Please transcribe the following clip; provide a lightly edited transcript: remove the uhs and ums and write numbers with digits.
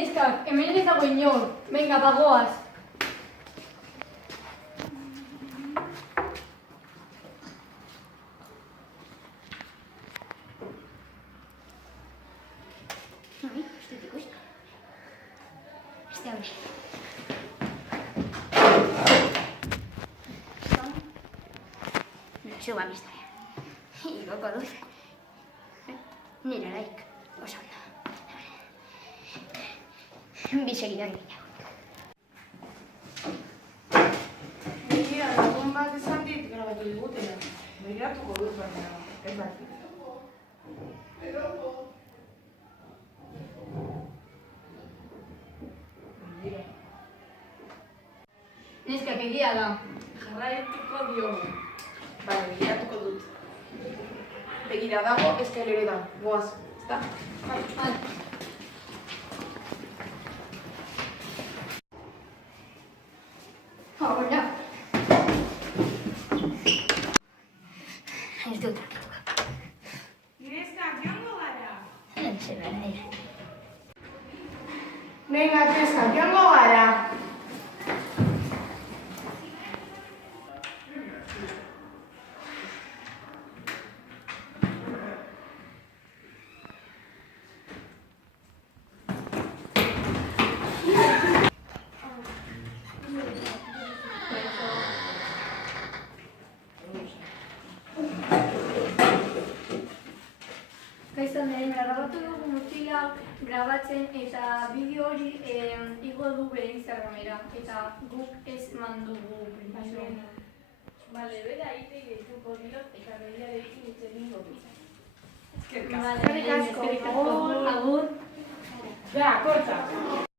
Neskak, hemen ez dago inor. Venga, bagoaz. Mami, ez dut ikusi. Beste hori. Suba biztara. Igoko dut. Nire araik, oso ondo. Bi segidari gehiago. Egia, lagun bat esan dit grabatu digutela. Begiratuko dut baina, ez dakit. Begira. Neskak, egia da. Jarraituko diogu. Bale, begiratuko dut. Begira dago eskaileretan, goaz, ezta? Vale. Hola. Ez dut hartuko. Neskak, joango gara? Hemen zer behar dira. Venga, neskak, joango gara? Kaizan, grabatu dugu mutila grabatzen eta bideo hori igo du bere Instagramera eta guk ez mandugu printazioa. Vale, bera egite gehiago diot eta behiarekin hitz egingo du. Eskerrik asko. Vale, eskerrik asko. Agur. Ja, korta.